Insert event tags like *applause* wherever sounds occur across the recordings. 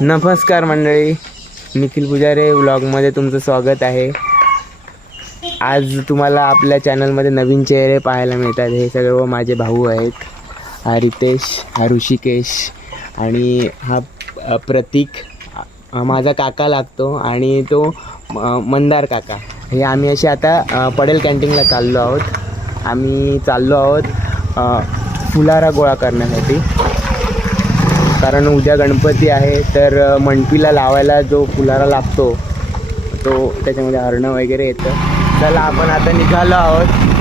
नमस्कार मंडळी निखिल पुजारे व्लॉगमध्ये तुमचं स्वागत आहे. आज तुम्हाला आपल्या चॅनलमध्ये नवीन चेहरे पाहायला मिळतात. हे सर्व माझे भाऊ आहेत हा रितेश हा ऋषिकेश आणि हा प्रतीक. माझा काका लागतो आणि तो मंदार काका. हे आम्ही असे आता पडेल कॅन्टीनला चाललो आहोत. आम्ही चाललो आहोत फुलारा गोळा करण्यासाठी. कारण उद्या गणपती आहे तर मंडपीला लावायला जो फुलारा लागतो तो त्याच्यामध्ये हरणं वगैरे येतं. चला आपण आता निघालो आहोत.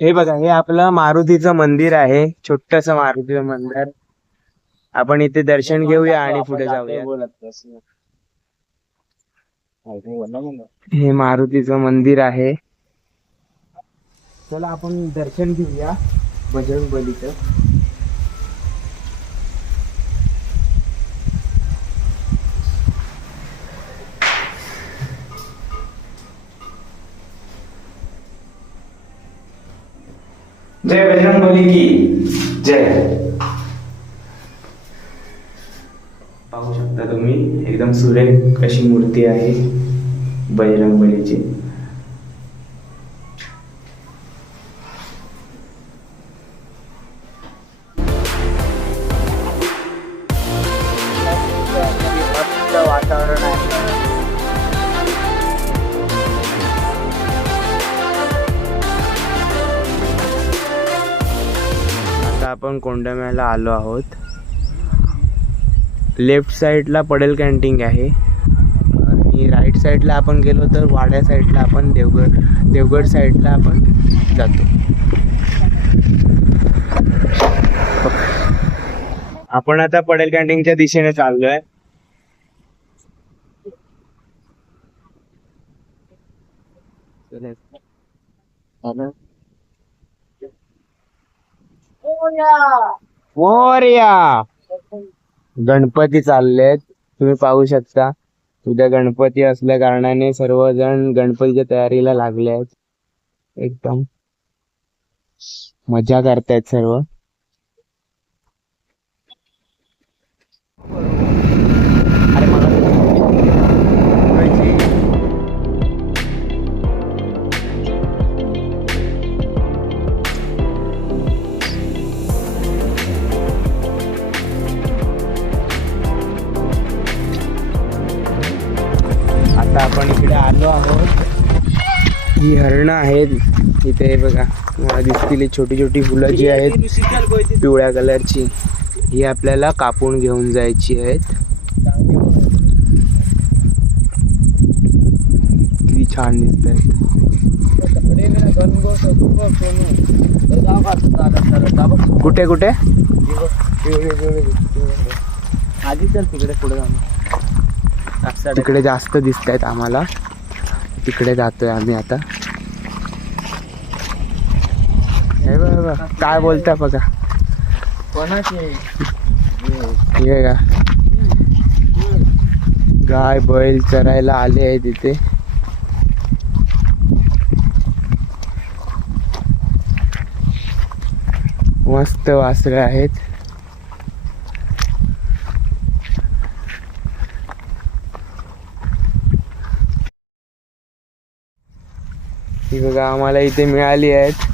हे बघा हे आपलं मारुतीचं मंदिर आहे. छोटस मारुतीचं मंदिर. आपण इथे दर्शन घेऊया आणि पुढे जाऊया. हे मारुतीचं मंदिर आहे. चला आपण दर्शन घेऊया. बजरंग बलीचं जय बजरंग बली की जय. पाहू शकता तुम्ही एकदम सुरेख अशी मूर्ती आहे बजरंग बलीची. कोंडम्याला आलो आहोत. लेफ्ट साईडला पडेल कॅन्टीन आहे. आणि राईट साईडला आपण गेलो तर वाड्या साईडला आपण देवगड देवगड साईडला आपण जातो. आपण आता पडेल कॅन्टीनच्या दिशेने चाललो आहे मोरया. गणपती चाललेत. तुम्ही पाहू शकता. उद्या गणपती असल्या कारणाने सर्वजण गणपतीच्या तयारीला लागले आहेत एकदम मजा करतायत सर्व. झरणं आहेत. इथे बघा तुम्हाला दिसतील छोटी छोटी फुलं जी आहेत पिवळ्या कलरची. ही आपल्याला कापून घेऊन जायची आहेत. किती छान दिसत आहेत. कुठे कुठे? आधी चल तिकडे पुढे जाऊन तिकडे जास्त दिसत आहेत आम्हाला. तिकडे जातोय आम्ही आता. हे बघ, काय बोलता बघा. हे का गाय बैल चरायला आले आहे तिथे मस्त वासरे आहेत. बघा आम्हाला इथे मिळाली आहेत.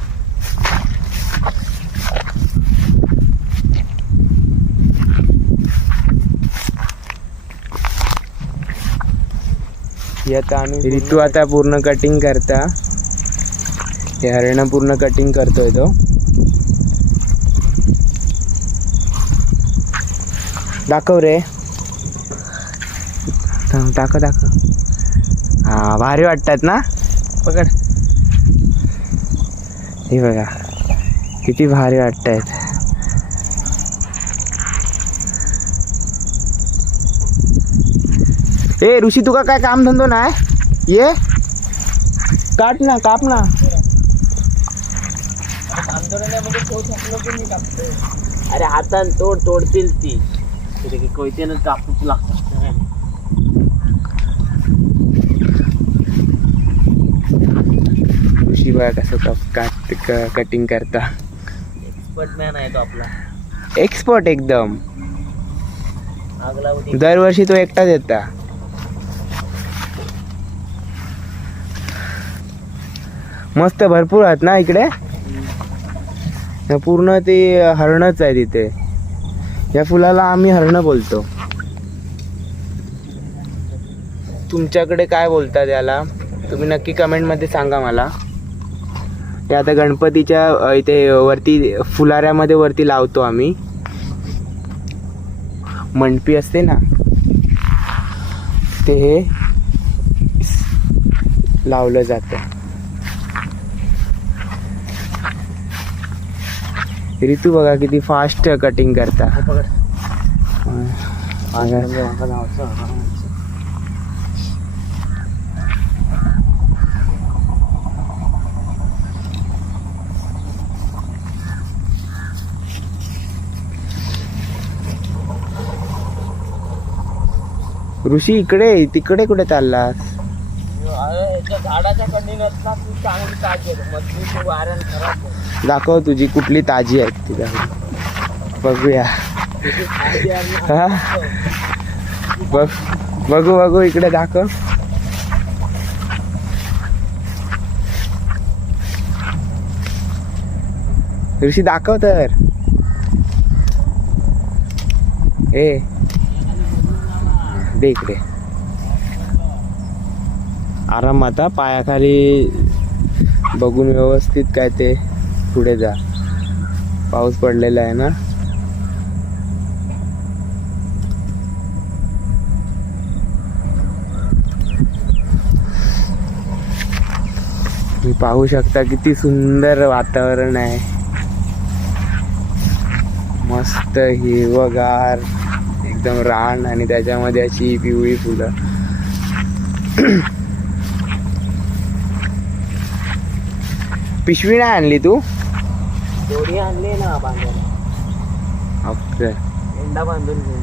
ही आता आम्ही ऋतू आता पूर्ण कटिंग करता. हे हरण पूर्ण कटिंग करतोय तो. दाखव रे. दाखव दाखव. हा भारी वाटतात ना? पकड. हे बघा किती भारी वाटत आहेत ए ऋषी तुका काय काम धंदो नाही ये. काट ना काप ना. अरे हातान तोड तोडतील ती. कोयत्यानं कापूच लागतात. ऋषी बघा कसं काप- काट क- कटिंग करता. एक्सपर्ट मॅन आहे तो आपला. एक्सपर्ट एकदम. दरवर्षी तो एकटाच येता. मस्त भरपूर आहेत ना इकडे? पूर्ण ते हरणच आहे तिथे. या फुलाला आम्ही हरण बोलतो. तुमच्याकडे काय बोलतात याला? तुम्ही नक्की कमेंटमध्ये सांगा मला. ते आता गणपतीच्या इथे वरती फुलाऱ्यामध्ये वरती लावतो आम्ही. मंडपी असते ना? ते हे लावलं जातं. ऋतू बघा किती फास्ट कटिंग करता. बघा. ऋषी इकडे तिकडे कुठे चाललास? झाडाच्या कडीनं ना तू चांगली ताजी मजबूत वाऱ्यानं खराब. दाखव तुझी कुठली ताजी आहे ती बघूया. हा? बघ बघू बघू इकडे दाखव. ऋषी दाखव तर. ए. दे इकडे. आराम आता पायाखाली बघून व्यवस्थित काय ते. पुढे जा. पाऊस पडलेला आहे ना? पाहू शकता किती सुंदर वातावरण आहे. मस्त हिरवगार एकदम रान आणि त्याच्यामध्ये अशी पिवळी फुलं. *clears throat* पिशवी नाही आणली तू? दोरी आणली ना बांधायला ओके. एंडा बांधून घेऊन.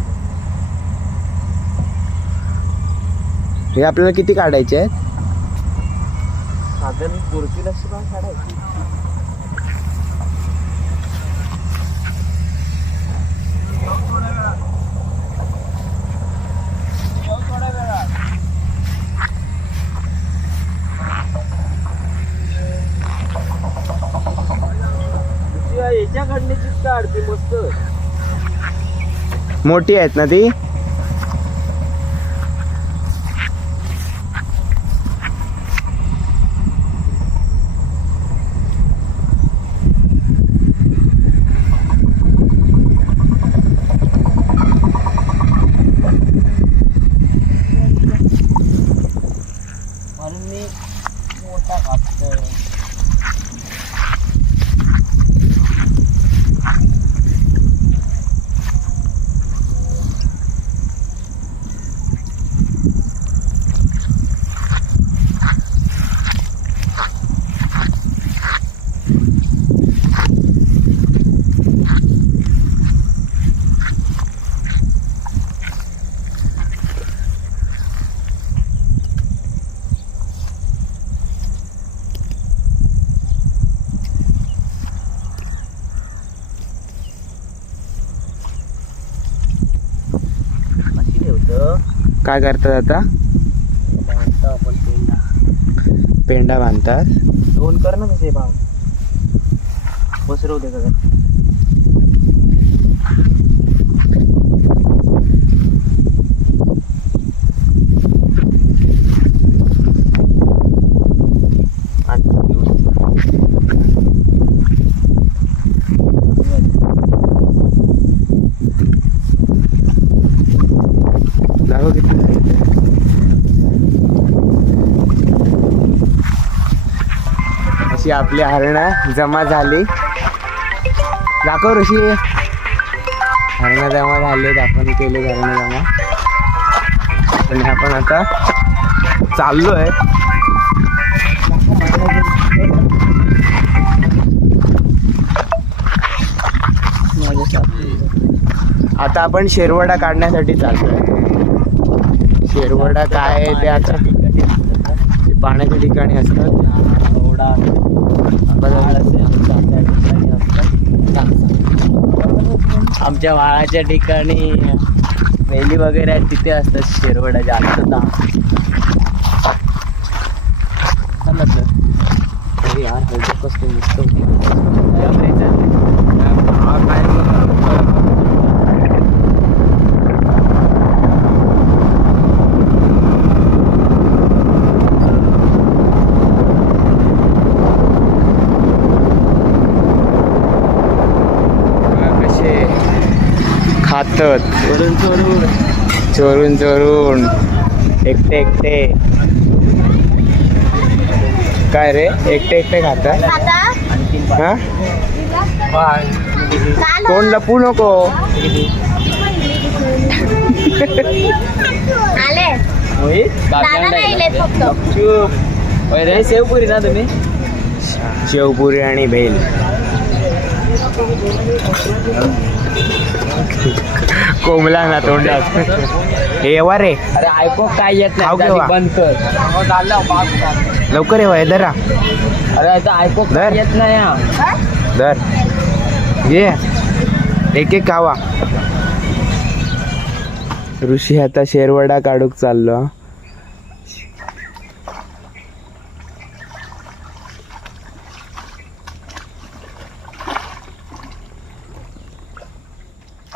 हे आपल्याला किती काढायचे आहेत? साधन बुरकीला सुद्धा काढायची. मोठी आहेत ना ती म्हणून मी मोठा कापतो कशी ठेवतो काय करतात आता? बांधतो आपण पेंडा. पेंडा बांधतात. दोन कर ना तसे भाव. पसरवते का हो किती झाली. अशी आपली हरणं जमा झाली. दाखव ऋषी. हरणं जमा झाले आपण केले हरणं जमा. आणि आपण आता चाललोय. आता आपण शेरवडा काढण्यासाठी चाललोय. शेरवडा काय आहे ते आता? पाण्याच्या ठिकाणी असतात. आमच्या वाळाच्या ठिकाणी वेली वगैरे आहेत तिथे असतात शेरवडा जास्त दाम चला यार कसं मस्त कसे खातात. चोरून चोरून. चोरून एकटे एकटे. काय रे? एकटे एकटे खातात हा? तोंड लपू नको? आले. मोहित? दादा नाही इलेत फक्त. चूप. रे सेवपुरी ना तुम्ही? शेवपुरी आणि भेल. कोंबला ना तोंडात. हे येवा रे. अरे ऐको काय येत खाऊ नाही केव्हा? बंद कर. लवकर येवा हे धरा. अरे आता ऐको धर. काय येत नाही हा. धर. ये. एक एक खावा. ऋषी आता शेरवडा काढूक चाललो हा.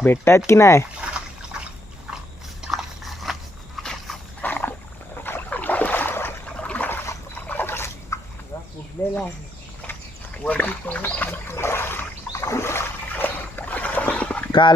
भेटतायत की नाही? का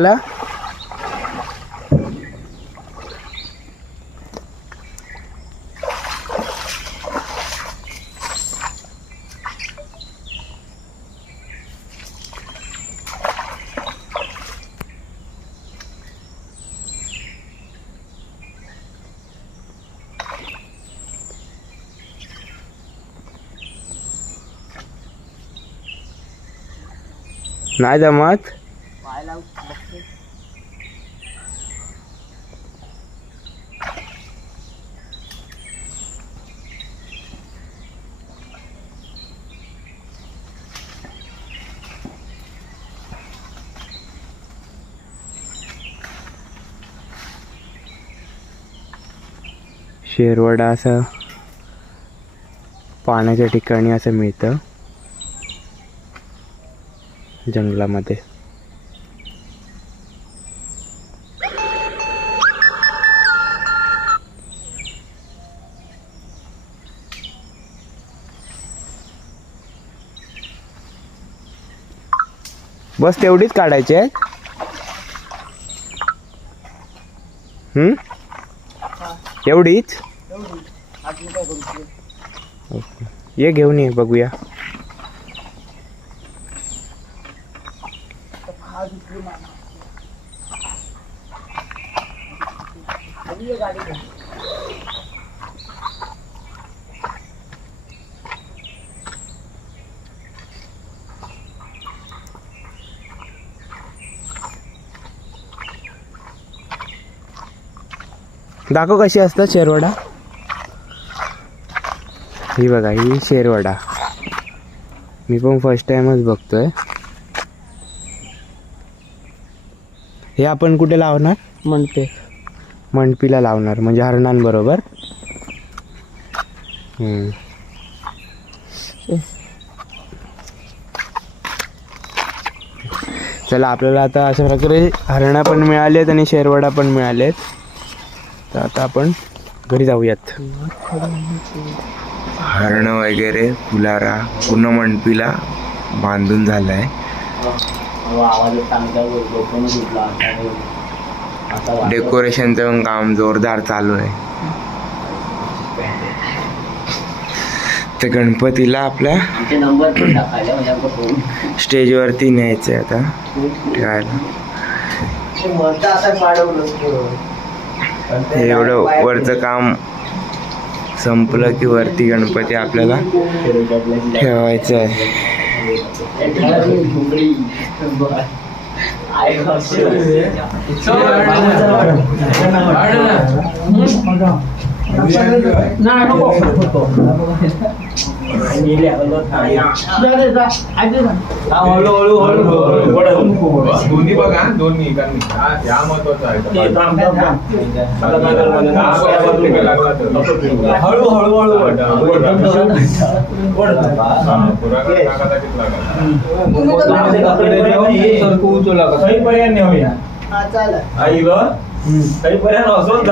नाही जमत. शेरवडा असं पाण्याच्या ठिकाणी असं मिळतं. जंगलामध्ये. बस तेवढीच काढायची आहे. हम्म? एवढीच. ये घेऊन ये बघूया. दाखव कशी असतात शेरवडा? ही बघा ही शेरवडा. मी पण फर्स्ट टाइमच बघतोय. हे आपण कुठे लावणार? म्हणते मंडपीला लावणार म्हणजे हरणांबरोबर हम्म. चला आपल्याला आता अशा प्रकारे हरणा पण मिळालेत आणि शेरवडा पण मिळालेत. तर आता आपण घरी जाऊयात. हरण वगैरे फुलारा पूर्ण मंडपीला बांधून झालाय. आवाज चांगला गोपन सुटला डेकोरेशनचं पण काम जोरदार चालू आहे. तर गणपतीला आपल्या म्हणजे स्टेजवरती न्यायचं आता. ठेवायला हे एवढं वरचं काम संपलं की वरती गणपती आपल्याला ठेवायचं आहे 哎，好，行。दोन्ही बघा दोन्ही कारण हा- या महत्वाचं आहे हळूहळू काही पर्याय नाही होईना आई ग काही पर्याय असोच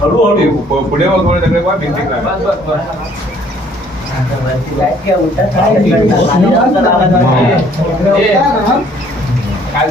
हळूहळू पुढे थोडे सगळे भिंतीत लागा. काय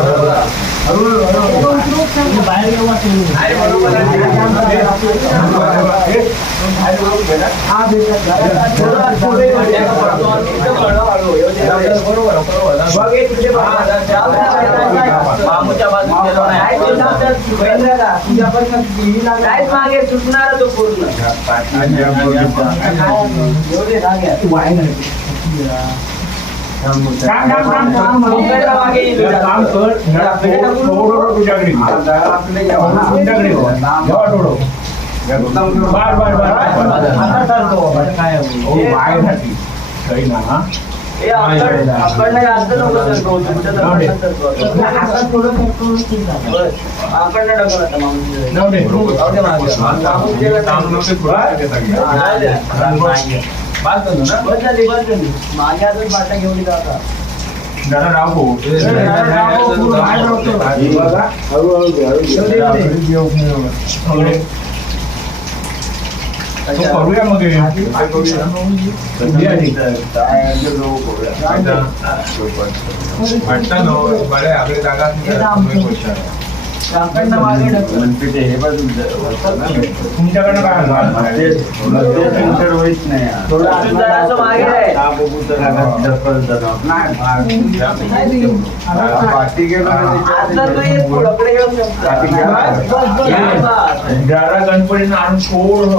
बरोबर पाठवून मागे सुटणार तो पूर्ण एवढे काम कर तुझ्याकडे तुझ्याकडे बार बार बार बायसाठी काही ना आपण आपण जास्त नको सर तो तुमच्या तर आपण नको आता. माणूस जाऊ दे. बस झाली बस झाली मागे अजून बाटा घेऊन जाता जरा राहू करूया. मग वाटतं ना बरे आपली जागा रामकडनं मागे ढकल. तुमच्याकडनं काय अजून जरासं मागे आहे. आता तू ये पुढकडे येऊ शकता. बस, बस. जरा गणपतीनं आणून थोडं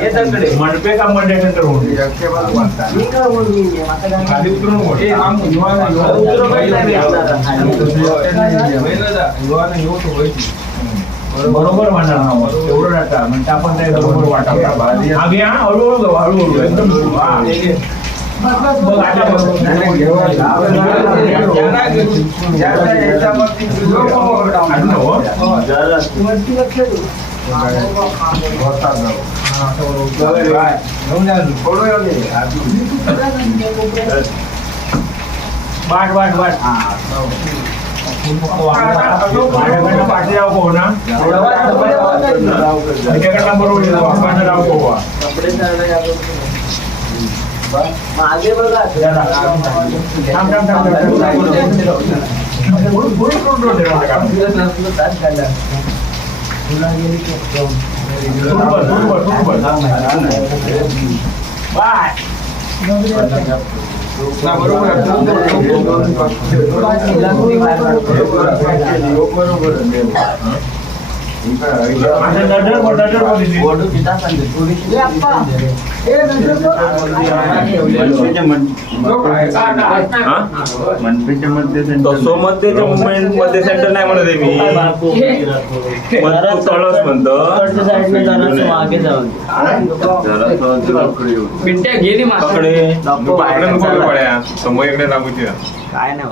हे तकडे. मनपे का मंडळानंतर होऊन मी काय बोलली आहे? आता काय खाली उतरून बोल. हे आम- नाही. युवानं म्हणजे पोवा कपडे चालणे जातो. मागे बघा थांब थांब थांब थांब फुटबॉल, फुटबॉल, फुटबॉल. बाय. माझं नटर बघ, नटर बघ इथे. બરોબર मध्ये सेंटर नाही म्हणत आहे मी. तळस म्हणतो. मागे जाऊन पड्या समोर इकडे काय नाही.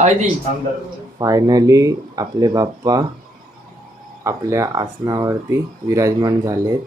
फायनली आपले बाप्पा आपल्या आसनावरती विराजमान झालेत.